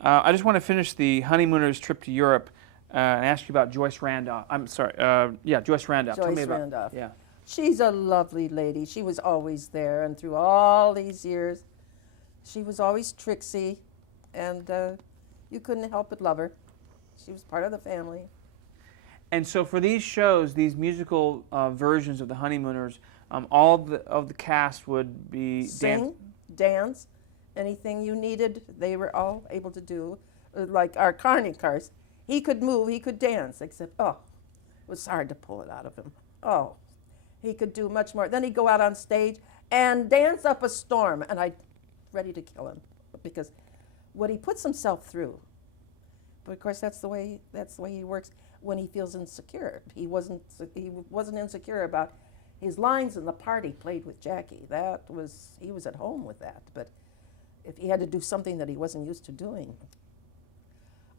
I just want to finish the honeymooners' trip to Europe and ask you about Joyce Randolph. I'm sorry. Joyce Randolph. Tell me Joyce about. Randolph. Yeah. She's a lovely lady. She was always there, and through all these years, she was always tricksy, and you couldn't help but love her. She was part of the family. And so for these shows, these musical versions of the honeymooners, all of the cast would be Sing, dance, anything you needed, they were all able to do. Like our Carney cars, he could move, he could dance, except, it was hard to pull it out of him. Oh, he could do much more. Then he'd go out on stage and dance up a storm, and I'd ready to kill him because what he puts himself through. But of course, that's the way he works when he feels insecure. He wasn't insecure about his lines in the part he played with Jackie. He was at home with that. But if he had to do something that he wasn't used to doing,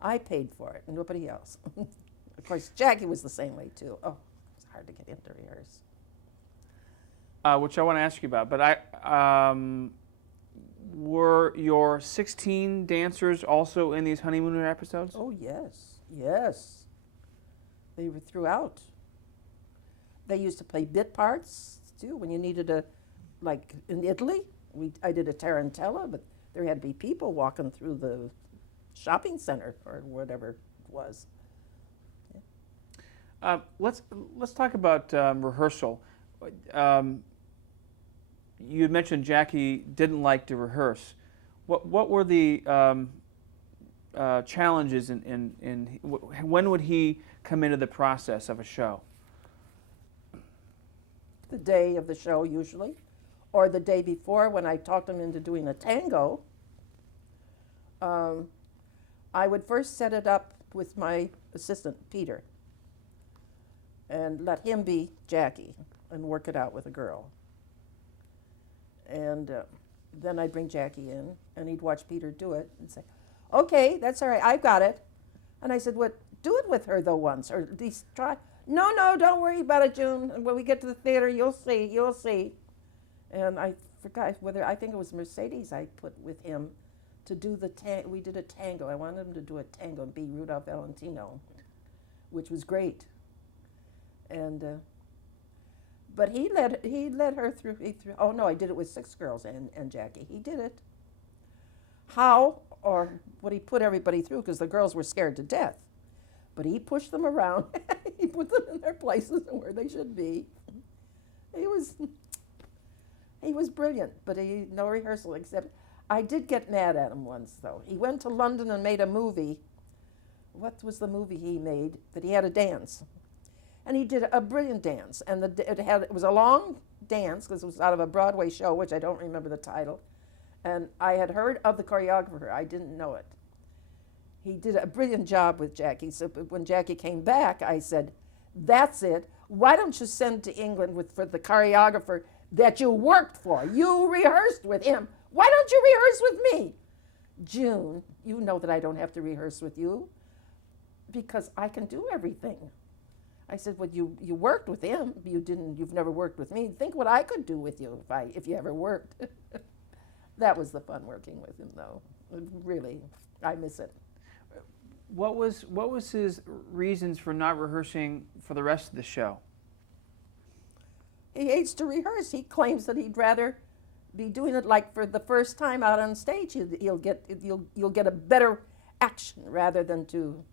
I paid for it, and nobody else. Of course, Jackie was the same way too. Oh, it's hard to get into rehearse. which I want to ask you about. But were your 16 dancers also in these honeymooner episodes? Oh yes, yes. They were throughout. They used to play bit parts too. When you needed like in Italy, I did a tarantella, but there had to be people walking through the shopping center or whatever it was. Let's talk about rehearsal. You had mentioned Jackie didn't like to rehearse. What were the challenges in when would he come into the process of a show? The day of the show usually, or the day before when I talked him into doing a tango. I would first set it up with my assistant Peter and let him be Jackie and work it out with a girl. And then I'd bring Jackie in, and he'd watch Peter do it and say, "Okay, that's all right, I've got it." And I said, "What? Do it with her though once, or at least try." "No, don't worry about it, June. When we get to the theater, you'll see." And I forgot whether I think it was Mercedes I put with him to do we did a tango. I wanted him to do a tango and be Rudolph Valentino, which was great. And but he led her through. Oh no, I did it with 6 girls and Jackie. He did it. How or what he put everybody through, because the girls were scared to death. But he pushed them around. He put them in their places and where they should be. He was brilliant, but no rehearsal except I did get mad at him once though. He went to London and made a movie. What was the movie he made that he had a dance? And he did a brilliant dance, and it was a long dance because it was out of a Broadway show, which I don't remember the title. And I had heard of the choreographer. I didn't know it. He did a brilliant job with Jackie. So when Jackie came back, I said, "That's it. Why don't you send to England for the choreographer that you worked for? You rehearsed with him. Why don't you rehearse with me?" "June, you know that I don't have to rehearse with you because I can do everything." I said, "Well, you worked with him. You've never worked with me. Think what I could do with you if you ever worked." That was the fun working with him, though. Really, I miss it. What was his reasons for not rehearsing for the rest of the show? He hates to rehearse. He claims that he'd rather be doing it like for the first time out on stage. You'll get a better action rather than to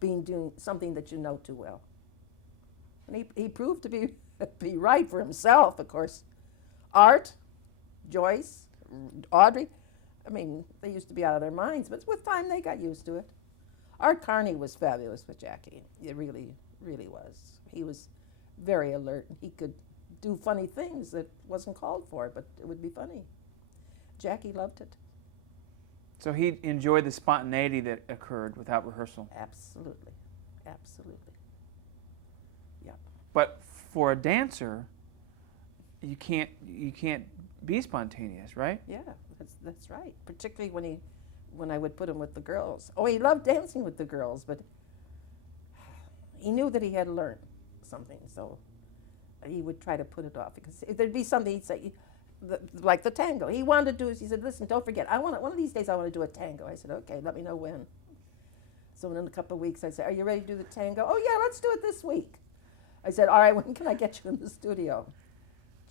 doing something that you know too well. And he proved to be right for himself, of course. Art, Joyce, Audrey, I mean, they used to be out of their minds, but with time they got used to it. Art Carney was fabulous with Jackie. It really, really was. He was very alert. He could do funny things that wasn't called for, but it would be funny. Jackie loved it. So he enjoyed the spontaneity that occurred without rehearsal. Absolutely. Absolutely. Yeah. But for a dancer, you can't be spontaneous, right? Yeah, that's right. Particularly when I would put him with the girls. Oh, he loved dancing with the girls, but he knew that he had to learn something, so he would try to put it off because if there'd be something he'd say, like the tango. He wanted to do. He said, "Listen, don't forget. One of these days I want to do a tango." I said, "Okay, let me know when." So in a couple of weeks, I said, "Are you ready to do the tango?" "Oh yeah, let's do it this week." I said, "All right, when can I get you in the studio?"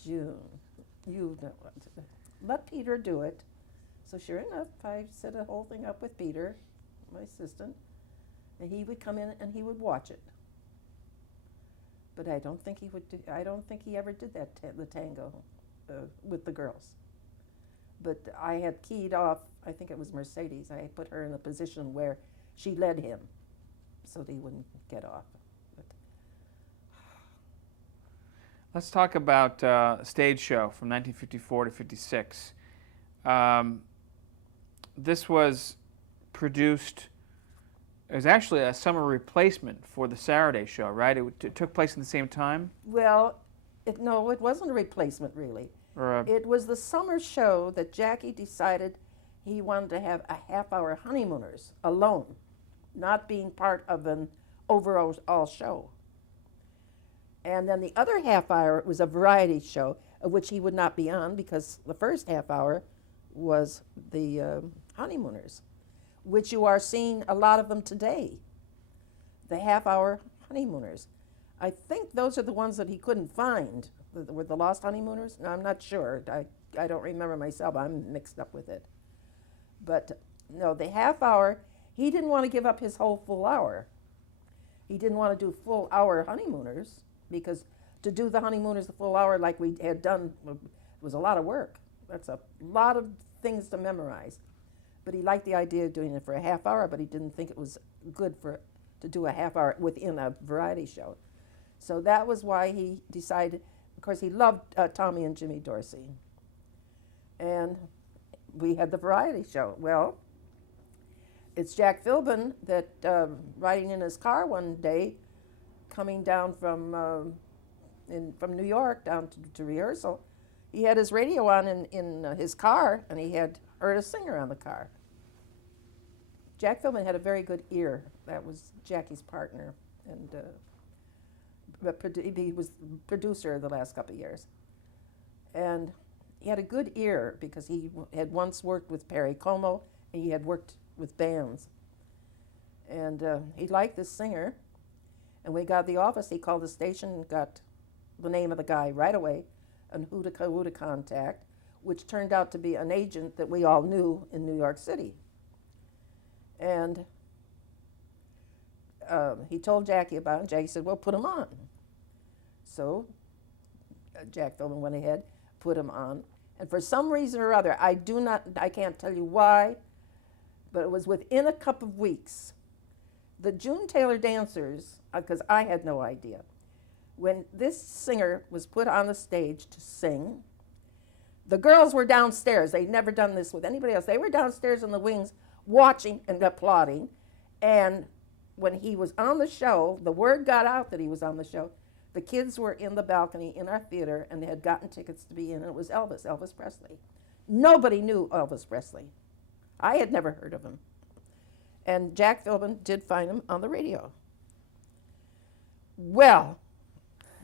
"June. You know what? Let Peter do it." So sure enough, I set the whole thing up with Peter, my assistant, and he would come in and he would watch it. But I don't think he would. I don't think he ever did that the tango with the girls. But I had keyed off. I think it was Mercedes. I put her in a position where she led him, so that he wouldn't get off. But Let's talk about a stage show from 1954 to 56. This was produced. It was actually a summer replacement for the Saturday show, right? It took place at the same time? well, no, it wasn't a replacement really. It was the summer show that Jackie decided he wanted to have a half-hour honeymooners alone, not being part of an overall show. And then the other half hour was a variety show, of which he would not be on because the first half hour was the honeymooners, which you are seeing a lot of them today. The half-hour honeymooners. I think those are the ones that he couldn't find. Were the Lost Honeymooners? No, I'm not sure. I don't remember myself. I'm mixed up with it. But no, the half hour, he didn't want to give up his whole full hour. He didn't want to do full hour honeymooners because to do the honeymooners the full hour like we had done was a lot of work. That's a lot of things to memorize. But he liked the idea of doing it for a half hour, but he didn't think it was good to do a half hour within a variety show. So that was why he decided, of course, he loved Tommy and Jimmy Dorsey. And we had the variety show. Well, it's Jack Philbin that riding in his car one day, coming down from New York down to rehearsal, he had his radio on in his car, and he had heard a singer on the car. Jack Philbin had a very good ear. That was Jackie's partner, and he was producer the last couple of years. And he had a good ear because he had once worked with Perry Como, and he had worked with bands. And he liked this singer. And when he got the office, he called the station and got the name of the guy right away and who to contact, which turned out to be an agent that we all knew in New York City. And he told Jackie about it, and Jackie said, "Well, put him on." So Jack Philbin went ahead, put him on. And for some reason or other, I can't tell you why, but it was within a couple of weeks. The June Taylor Dancers, because I had no idea, when this singer was put on the stage to sing, the girls were downstairs. They'd never done this with anybody else. They were downstairs in the wings watching and applauding. And when he was on the show, the word got out that he was on the show. The kids were in the balcony in our theater, and they had gotten tickets to be in, and it was Elvis Presley. Nobody knew Elvis Presley. I had never heard of him. And Jack Philbin did find him on the radio. Well,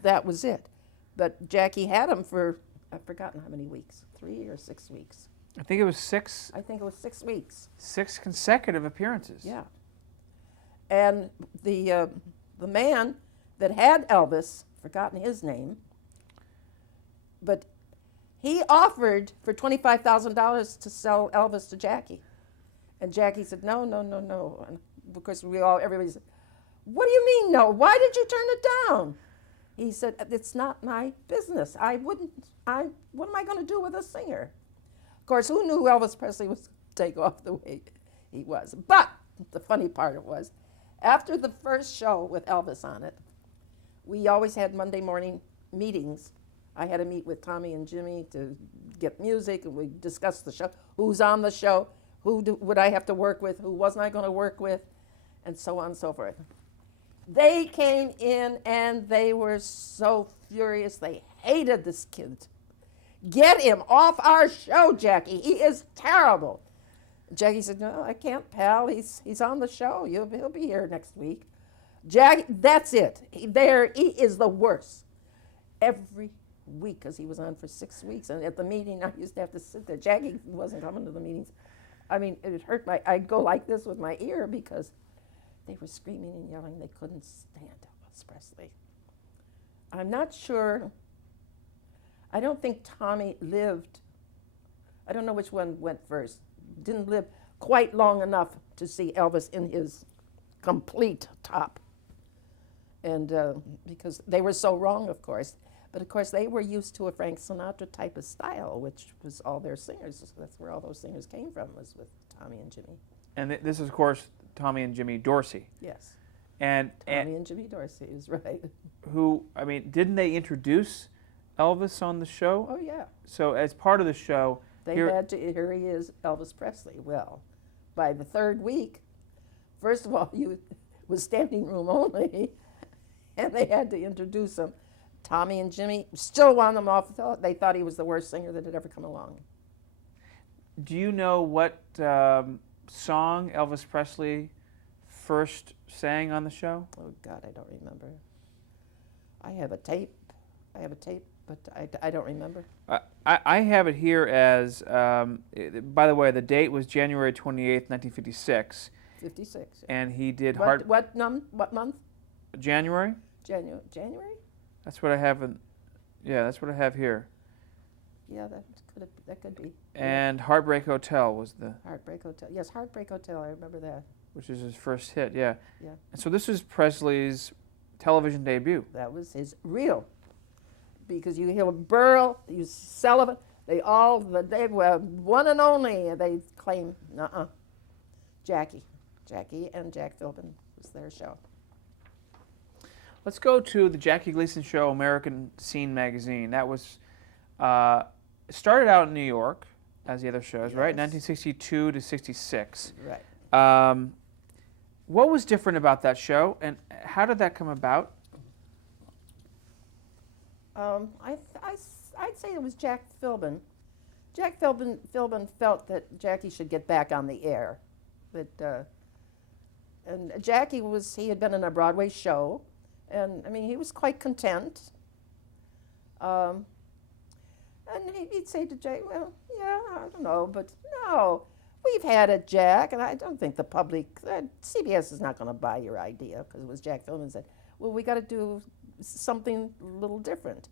that was it. But Jackie had him for, I've forgotten how many weeks, 3 or 6 weeks. I think it was 6. I think it was 6 weeks. 6 consecutive appearances. Yeah. And the man that had Elvis, forgotten his name, but he offered for $25,000 to sell Elvis to Jackie. And Jackie said, no. And of course, everybody said, "What do you mean no? Why did you turn it down?" He said, "It's not my business. What am I going to do with a singer?" Of course, who knew Elvis Presley was take off the way he was? But the funny part was, after the first show with Elvis on it, we always had Monday morning meetings. I had to meet with Tommy and Jimmy to get music, and we discussed the show, who's on the show, would I have to work with, who wasn't I going to work with, and so on and so forth. They came in and they were so furious. They hated this kid. "Get him off our show, Jackie. He is terrible." Jackie said, "No, I can't, pal. He's on the show. He'll be here next week." Jackie, that's it. He is the worst. Every week because he was on for 6 weeks. And at the meeting, I used to have to sit there. Jackie wasn't coming to the meetings. I mean, it hurt I'd go like this with my ear because they were screaming and yelling. They couldn't stand Elvis Presley. I'm not sure. I don't think Tommy lived. I don't know which one went first. Didn't live quite long enough to see Elvis in his complete top. And because they were so wrong, of course. But of course, they were used to a Frank Sinatra type of style, which was all their singers. That's where all those singers came from, was with Tommy and Jimmy. And this is, of course, Tommy and Jimmy Dorsey. Yes. And Tommy and Jimmy Dorsey is right. who, I mean, didn't they introduce Elvis on the show? Oh, yeah. So as part of the show, Here he is, Elvis Presley. Well, by the third week, first of all, he was standing room only, and they had to introduce him. Tommy and Jimmy still wanted them off. They thought he was the worst singer that had ever come along. do you know what song Elvis Presley first sang on the show? Oh, God, I don't remember. I have a tape, but I don't remember. I have it here as, by the way, the date was January 28th, 1956. 56. And he did What month? January? January? That's what I have that's what I have here. Yeah, that could be. And Heartbreak Hotel was Heartbreak Hotel. Yes, Heartbreak Hotel. I remember that. which is his first hit, yeah. Yeah. And so this is Presley's television debut. That was his real. Because you hear Burl, you Sullivan, they were one and only. They claim, Jackie and Jack Philbin was their show. Let's go to the Jackie Gleason Show, American Scene magazine. That was started out in New York, as the other shows, right? Yes. 1962 to 66. Right. What was different about that show, and how did that come about? I'd say it was Jack Philbin. Jack Philbin felt that Jackie should get back on the air. And Jackie he had been in a Broadway show, and I mean he was quite content. And he'd say to Jack, well, yeah, I don't know, but no, we've had it, Jack, and I don't think the public, CBS is not going to buy your idea, because it was Jack Philbin said, well, we got to do something a little different.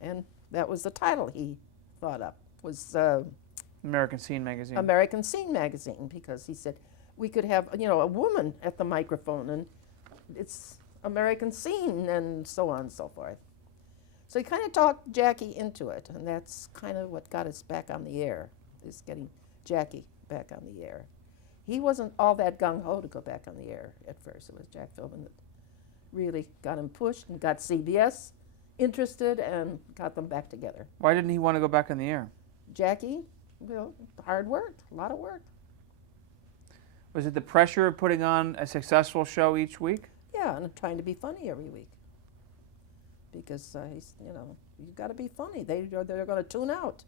And that was the title he thought up, was American Scene magazine. American Scene magazine, because he said we could have, a woman at the microphone, and it's American Scene, and so on and so forth. So he kind of talked Jackie into it, and that's kind of what got us back on the air, is getting Jackie back on the air. He wasn't all that gung-ho to go back on the air at first. It was Jack Philbin that really got him pushed and got CBS interested and got them back together. Why didn't he want to go back on the air? Jackie, well, hard work, a lot of work. Was it the pressure of putting on a successful show each week? Yeah, and trying to be funny every week. Because you've got to be funny. They're going to tune out.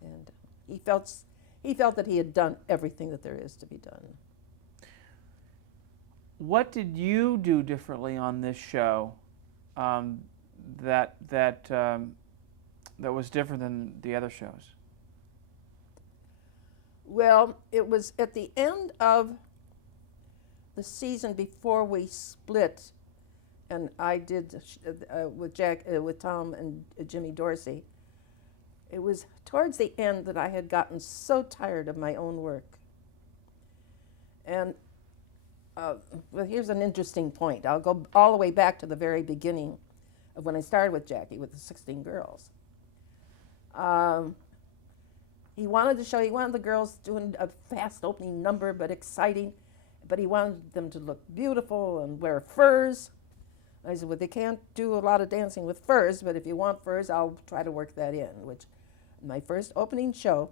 And he felt that he had done everything that there is to be done. What did you do differently on this show that was different than the other shows? Well, it was at the end of the season before we split, and I did with Tom and Jimmy Dorsey. It was towards the end that I had gotten so tired of my own work. And well, here's an interesting point. I'll go all the way back to the very beginning of when I started with Jackie with the 16 Girls. He wanted the girls doing a fast opening number, but exciting, but he wanted them to look beautiful and wear furs. I said, well, they can't do a lot of dancing with furs, but if you want furs, I'll try to work that in, which my first opening show,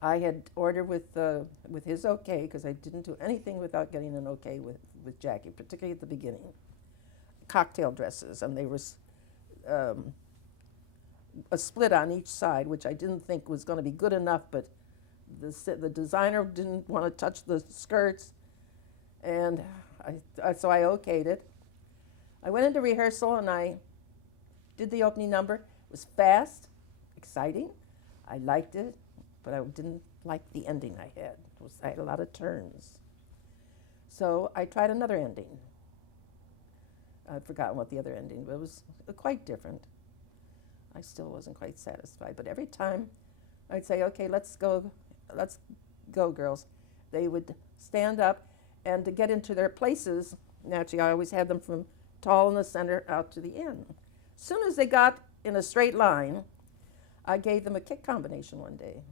I had ordered with his okay, because I didn't do anything without getting an okay with Jackie, particularly at the beginning. Cocktail dresses, and they were a split on each side, which I didn't think was going to be good enough, but the designer didn't want to touch the skirts, and so I okayed it. I went into rehearsal, and I did the opening number. It was fast, exciting. I liked it, but I didn't like the ending I had. I had a lot of turns. So I tried another ending. I'd forgotten what the other ending, but it was quite different. I still wasn't quite satisfied, but every time I'd say, okay, let's go, girls, they would stand up, and to get into their places, naturally I always had them from tall in the center out to the end. As soon as they got in a straight line, I gave them a kick combination one day.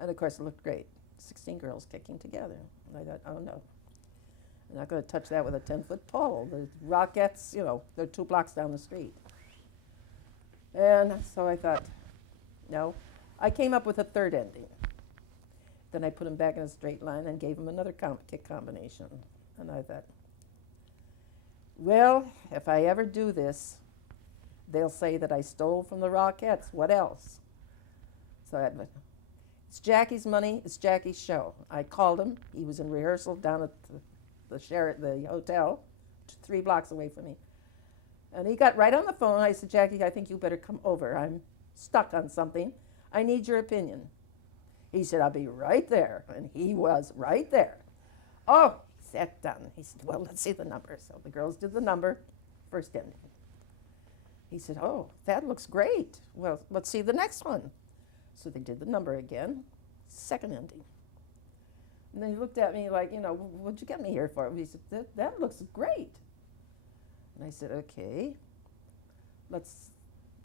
And of course it looked great. 16 girls kicking together. And I thought, oh no, I'm not going to touch that with a 10-foot pole. The Rockettes, you know, they're 2 blocks down the street. And so I thought, no. I came up with a third ending. Then I put them back in a straight line and gave them another kick combination. And I thought, well, if I ever do this, they'll say that I stole from the Rockettes. What else? So I thought, it's Jackie's money. It's Jackie's show. I called him. He was in rehearsal down at the hotel, 3 blocks away from me. And he got right on the phone. I said, Jackie, I think you better come over. I'm stuck on something. I need your opinion. He said, I'll be right there. And he was right there. Oh, he sat down. He said, well, let's see the number. So the girls did the number, first ending. He said, oh, that looks great. Well, let's see the next one. So they did the number again, second ending. And then he looked at me like, you know, what'd you get me here for? He said, that looks great. And I said, okay,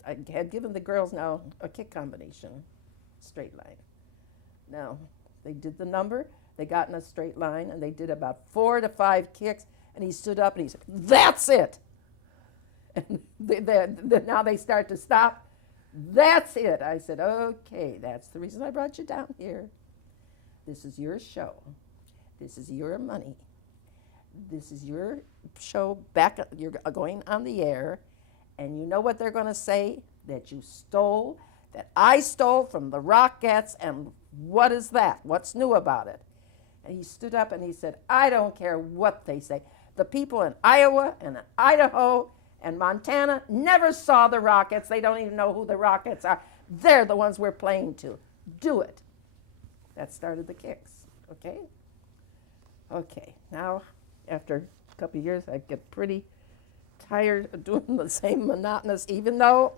I had given the girls now a kick combination, straight line. Now, they did the number, they got in a straight line, and they did about 4 to 5 kicks, and he stood up and he said, that's it. And now they start to stop. That's it. I said, okay, that's the reason I brought you down here. This is your show. This is your money. This is your show back. You're going on the air, and you know what they're going to say? That you stole, that I stole from the Rockettes, and what is that? What's new about it? And he stood up and he said, I don't care what they say. The people in Iowa and Idaho and Montana never saw the Rockettes. They don't even know who the Rockettes are. They're the ones we're playing to. Do it. That started the kicks, okay? Okay, now after a couple of years, I get pretty tired of doing the same monotonous, even though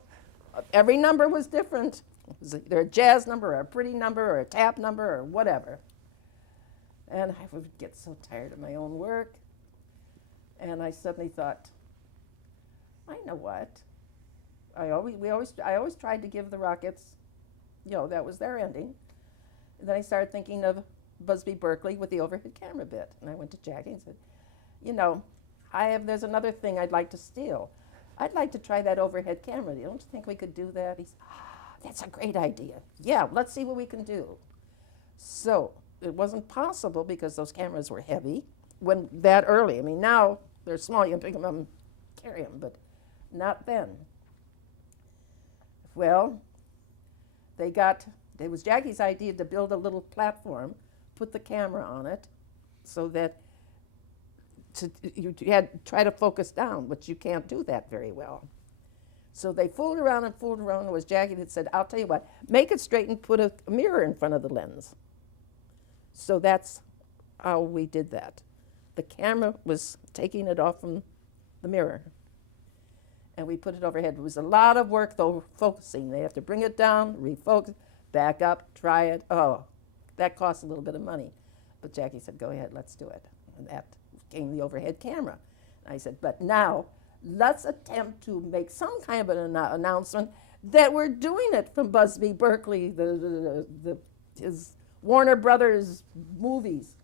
every number was different. It was either a jazz number or a pretty number or a tap number or whatever. And I would get so tired of my own work. And I suddenly thought, I know what. I always tried to give the Rockettes, you know, that was their ending. And then I started thinking of Busby Berkeley with the overhead camera bit. And I went to Jackie and said, you know, there's another thing I'd like to steal. I'd like to try that overhead camera. Don't you think we could do that? He said, that's a great idea. Yeah, let's see what we can do. So it wasn't possible because those cameras were heavy when that early. I mean, now they're small. You can pick them up and carry them, but not then. Well, it was Jackie's idea to build a little platform, put the camera on it, so that you had try to focus down, but you can't do that very well. So they fooled around and fooled around. It was Jackie that said, I'll tell you what, make it straight and put a mirror in front of the lens. So that's how we did that. The camera was taking it off from the mirror. And we put it overhead. It was a lot of work, though, focusing. They have to bring it down, refocus, back up, try it. Oh, that costs a little bit of money. But Jackie said, go ahead, let's do it. And that came the overhead camera. And I said, but now let's attempt to make some kind of an announcement that we're doing it from Busby Berkeley, his Warner Brothers movies.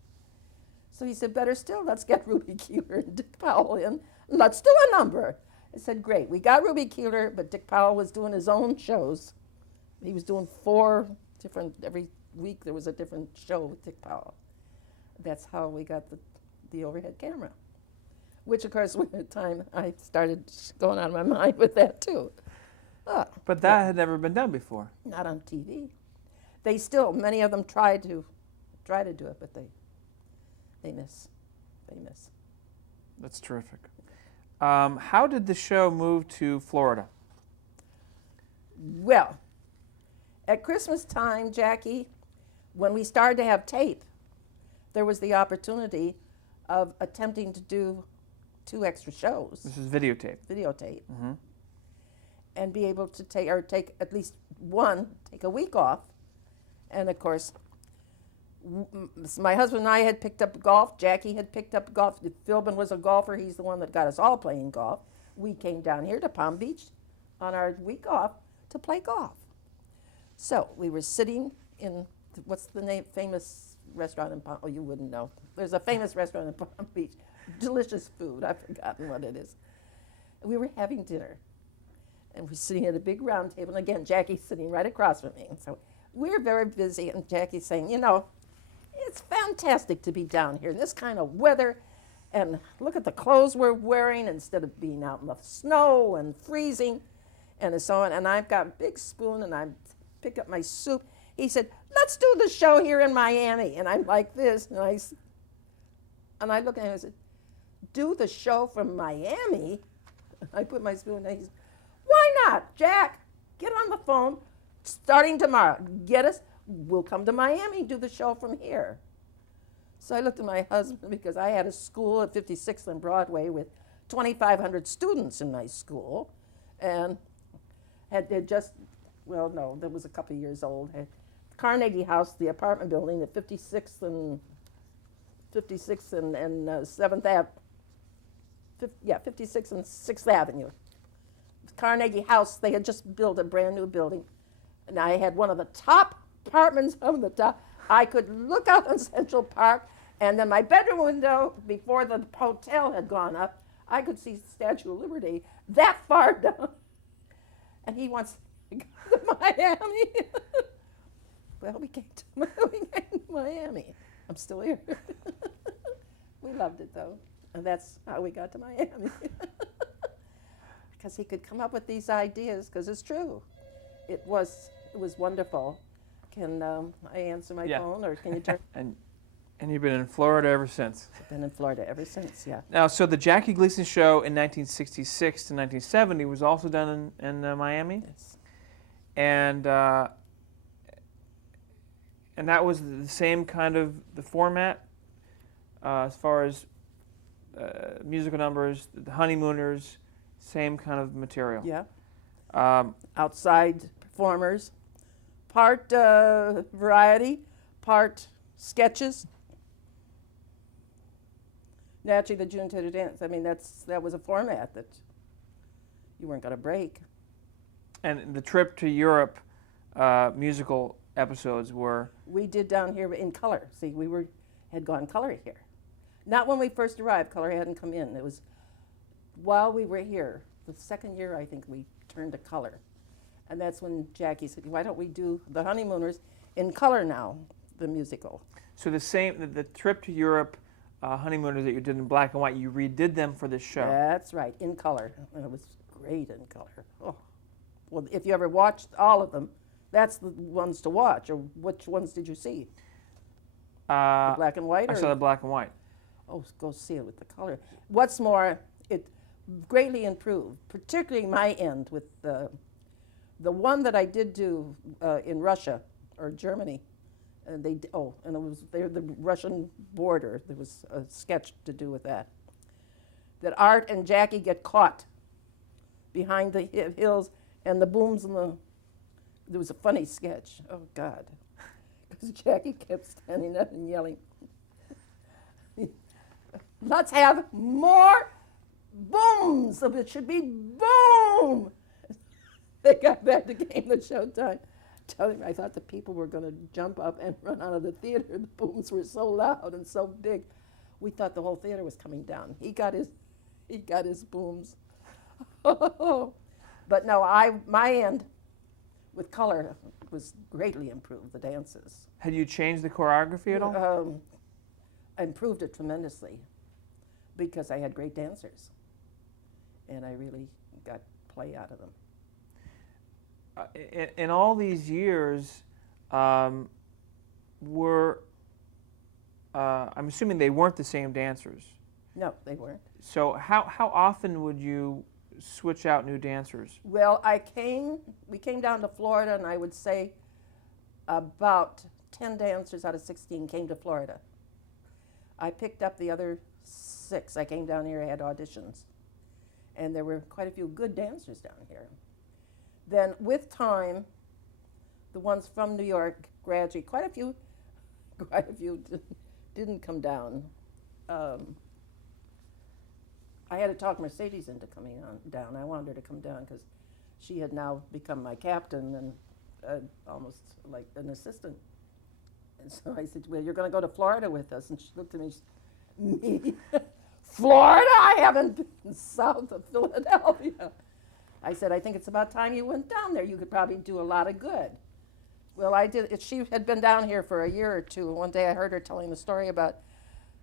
So he said, better still, let's get Ruby Keeler and Dick Powell in. Let's do a number. I said, great. We got Ruby Keeler, but Dick Powell was doing his own shows. He was doing 4 different, every week there was a different show with Dick Powell. That's how we got the overhead camera, which, of course, at the time I started going out of my mind with that, too. But that had never been done before. Not on TV. They still, many of them try to do it, but they miss. They miss. That's terrific. How did the show move to Florida? Well, at Christmas time, Jackie, when we started to have tape, there was the opportunity of attempting to do 2 extra shows, This is videotape. videotape, Mm-hmm. and be able to take at least one, take a week off. And of course, my husband and I had picked up golf. Jackie had picked up golf. Philbin was a golfer. He's the one that got us all playing golf. We came down here to Palm Beach on our week off to play golf. So we were sitting in, what's the name, famous restaurant in Palm, oh, you wouldn't know. There's a famous restaurant in Palm Beach. Delicious food. I've forgotten what it is. We were having dinner. And we're sitting at a big round table. And again, Jackie's sitting right across from me. And so we're very busy. And Jackie's saying, you know, it's fantastic to be down here in this kind of weather. And look at the clothes we're wearing instead of being out in the snow and freezing and so on. And I've got a big spoon and I pick up my soup. He said, let's do the show here in Miami. And I'm like this. And I look at him and I said, do the show from Miami? I put my spoon and he said, why not, Jack? Get on the phone starting tomorrow. Get us. We'll come to Miami, do the show from here. So I looked at my husband because I had a school at 56th and Broadway with 2,500 students in my school. And had just, well, no, that was a couple of years old. Had Carnegie House, the apartment building at 56th and 7th Ave. 56th and 6th Avenue. Carnegie House, they had just built a brand new building. And I had one of the top apartments on the top. I could look out on Central Park, and then my bedroom window, before the hotel had gone up, I could see Statue of Liberty that far down. And he wants to go to Miami. Well, we came to Miami. I'm still here. We loved it, though. And that's how we got to Miami. Because he could come up with these ideas, because it's true. It was wonderful. Can I answer my phone, or can you turn? And you've been in Florida ever since. I've been in Florida ever since, yeah. Now, so the Jackie Gleason show in 1966 to 1970 was also done in Miami, Yes. and that was the same kind of the format as far as musical numbers, the Honeymooners, same kind of material. Yeah. Um, Outside performers, part variety, part sketches. Naturally, the June Taylor Dance. I mean, that was a format that you weren't going to break. and the trip to Europe musical episodes were. We did down here in color. See, had gone color here. Not when we first arrived. Color hadn't come in. It was while we were here. The second year, I think, we turned to color. And that's when Jackie said, why don't we do the Honeymooners in color now, the musical. So the trip to Europe Honeymooners that you did in black and white, you redid them for this show. That's right, in color. And it was great in color. Oh. Well, if you ever watched all of them, that's the ones to watch. Or which ones did you see? The black and white? I saw the black and white. Oh, go see it with the color. What's more, it greatly improved, particularly my end with the one that I did do in Russia or Germany. And and it was there the Russian border. There was a sketch to do with that. That Art and Jackie get caught behind the hills and the booms and there was a funny sketch. Oh God, because Jackie kept standing up and yelling, "Let's have more booms! So it should be boom!" They got back to game the showtime. Telling me, I thought the people were going to jump up and run out of the theater. The booms were so loud and so big. We thought the whole theater was coming down. He got his booms. But no, my end with color was greatly improved. The dances. Had you changed the choreography at all? I improved it tremendously because I had great dancers, and I really got play out of them. In all these years, I'm assuming they weren't the same dancers. No, they weren't. So how often would you switch out new dancers? Well, we came down to Florida, and I would say about 10 dancers out of 16 came to Florida. I picked up the other 6. I came down here, I had auditions. And there were quite a few good dancers down here. Then, with time, the ones from New York gradually, quite a few didn't come down. I had to talk Mercedes into coming down. I wanted her to come down because she had now become my captain and almost like an assistant. And so I said, well, you're going to go to Florida with us. And she looked at me, me? Florida? I haven't been south of Philadelphia. I said, I think it's about time you went down there. You could probably do a lot of good. Well, I did. She had been down here for a year or two. One day I heard her telling the story about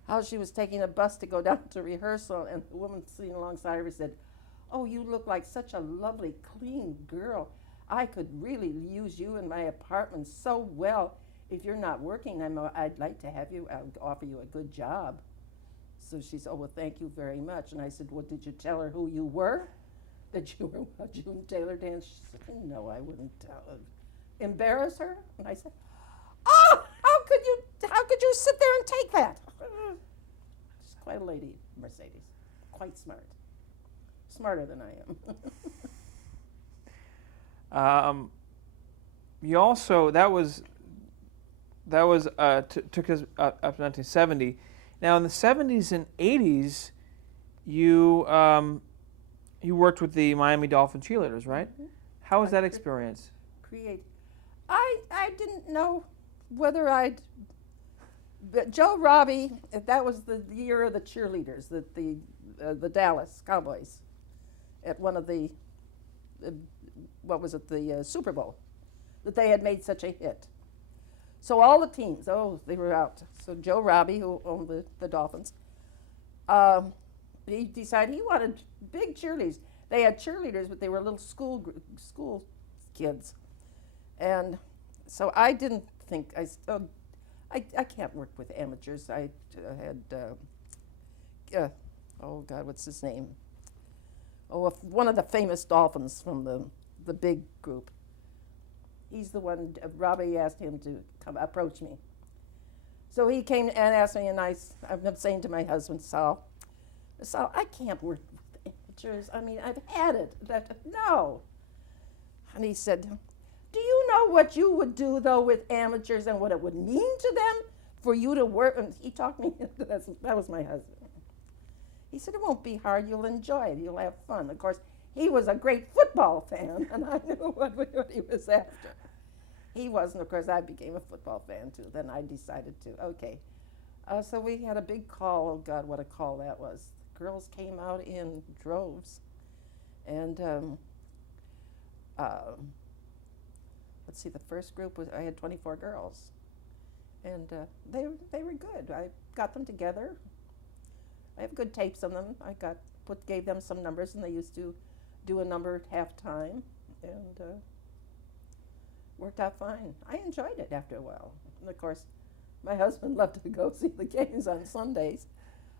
how she was taking a bus to go down to rehearsal, and the woman sitting alongside her said, oh, you look like such a lovely, clean girl. I could really use you in my apartment so well. If you're not working, I'd like to have you, I'll offer you a good job. So she said, oh, well, thank you very much. And I said, well, did you tell her who you were? That you were a June Taylor dance? She said, no, I wouldn't tell her. Embarrass her? And I said, oh, how could you sit there and take that? She's quite a lady, Mercedes. Quite smart. Smarter than I am. You also took us up to 1970. Now in the 70s and 80s, you worked with the Miami Dolphin cheerleaders, right? Mm-hmm. How was that experience? I didn't know whether but Joe Robbie, that was the year of the cheerleaders, the Dallas Cowboys, at one of the Super Bowl, that they had made such a hit. So all the teams, they were out. So Joe Robbie, who owned the Dolphins, he decided he wanted big cheerleaders. They had cheerleaders, but they were little school kids. And so I didn't think, I can't work with amateurs. I had, what's his name? One of the famous Dolphins from the big group. He's the one, Robbie asked him to come approach me. So he came and asked me, and I'm saying to my husband, Sal, I can't work with amateurs. I mean, I've had it. No. And he said, do you know what you would do, though, with amateurs and what it would mean to them for you to work? And he talked me into that was my husband. He said, it won't be hard. You'll enjoy it. You'll have fun. Of course, he was a great football fan, and I knew what he was after. He wasn't. Of course, I became a football fan, too. Then I decided to, okay. So we had a big call. Oh, God, what a call that was. The girls came out in droves. And let's see, the first group I had 24 girls. And they were good. I got them together. I have good tapes of them. Gave them some numbers, and they used to do a number at halftime, and worked out fine. I enjoyed it after a while. And of course, my husband loved to go see the games on Sundays.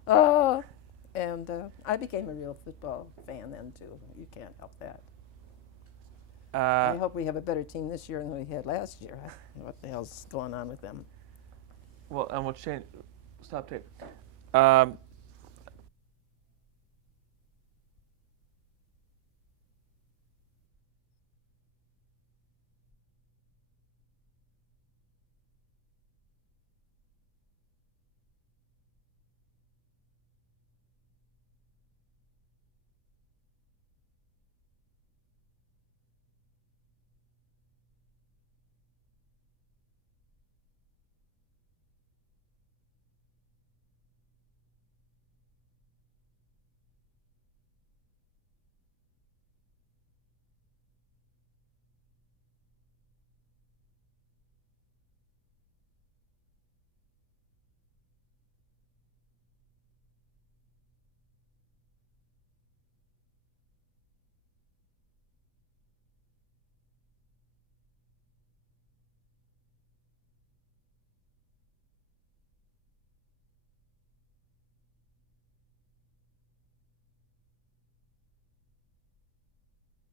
And I became a real football fan then, too. You can't help that. I hope we have a better team this year than we had last year. What the hell's going on with them? Well, and we'll change. Stop tape.